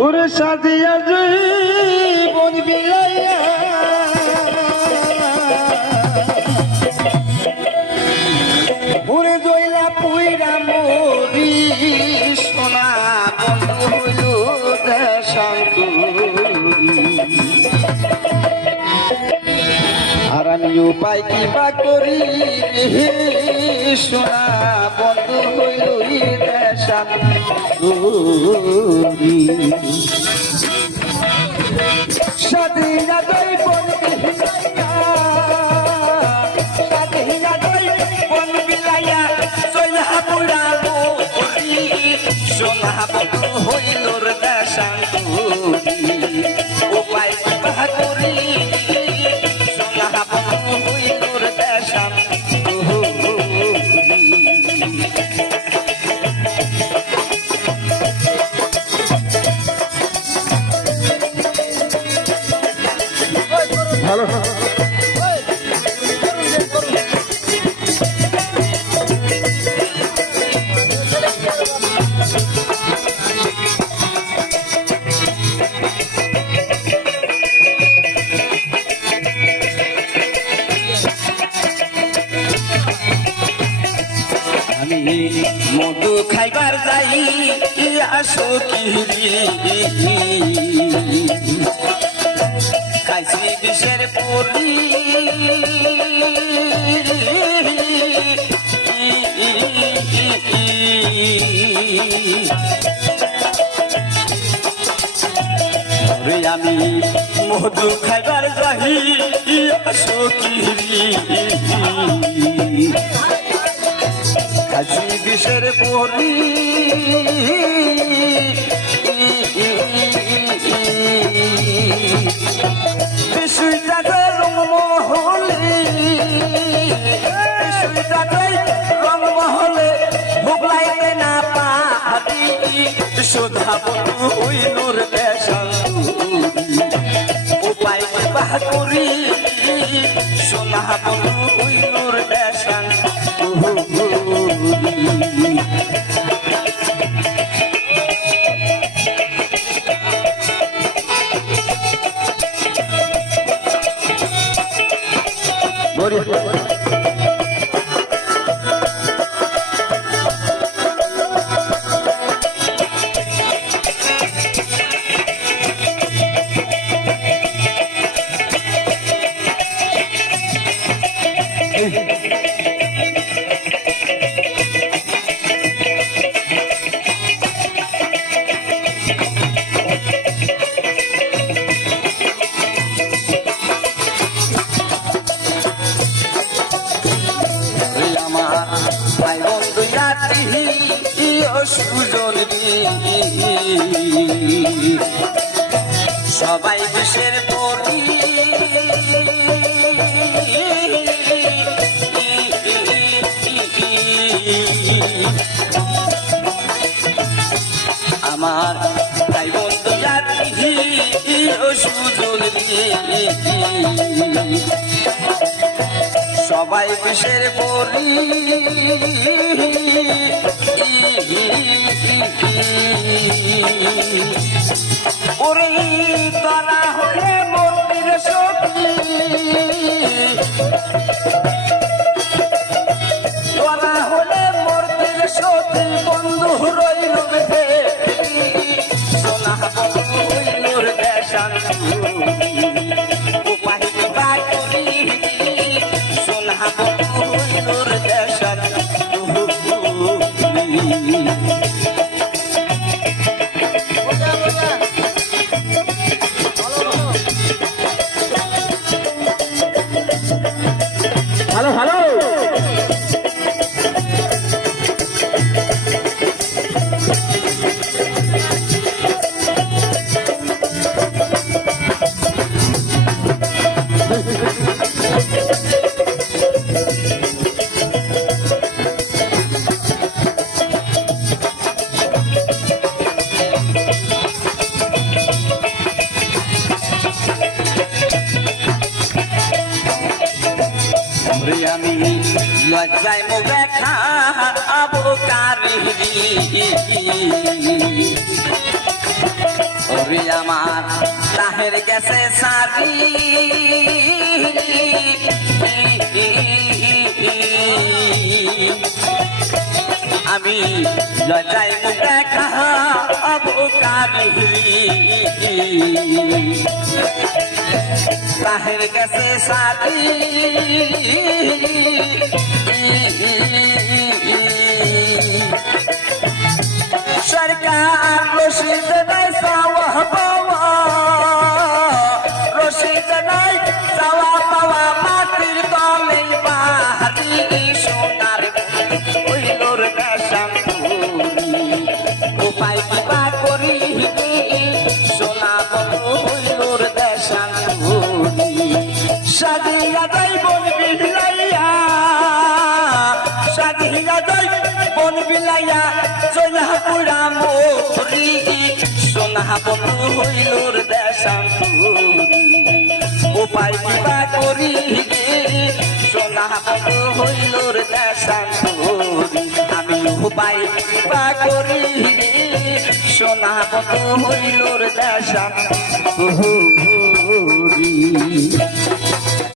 ওরে সাদিয়া জীবন বিলাইয়া। ওরে জয়লা পুইরা মরি সোনা বন্ধু হইল আর আমি উপায় হইল দেশাঙ্কুরি স্বাধীনা দই বন বিলাইয়া স্বাধীনা দই বন বিলাইয়া সইলা বুড়ালো সোনা হইল রে দেশাঙ্কুরি উপায় ভালো। মধু খাইবার যাই আসো কিরি বিষের পরি? আমি মধু খাইবার যাই আসো কিরি বিষের পরি? সুধা বন্ধু হইনুর দেশাল উপায় কিবা করি সোনা বন্ধু হইনুর দেশাল ওই সুজন সবাই দেশের পরি আমার ভাই বন্ধু সুজন সবাই বিষের বরি ওরে তারা হলে মন্দির সখী ভালো ভালো লজ্জায় মো ব্যথা আবো কারি রে আমার, তাহের গেছে সারি। আমি লজাই মুখ দেখা অবকারি তাহের গেছে সারি। সোনা পুরা মোরি সোনা বন্ধু হইলোর দেশাম উপায় কিবা করি সোনা বন্ধু হইলোর দেশাম আমি উপায় কিবা করি সোনা বন্ধু হইলোর দেশাম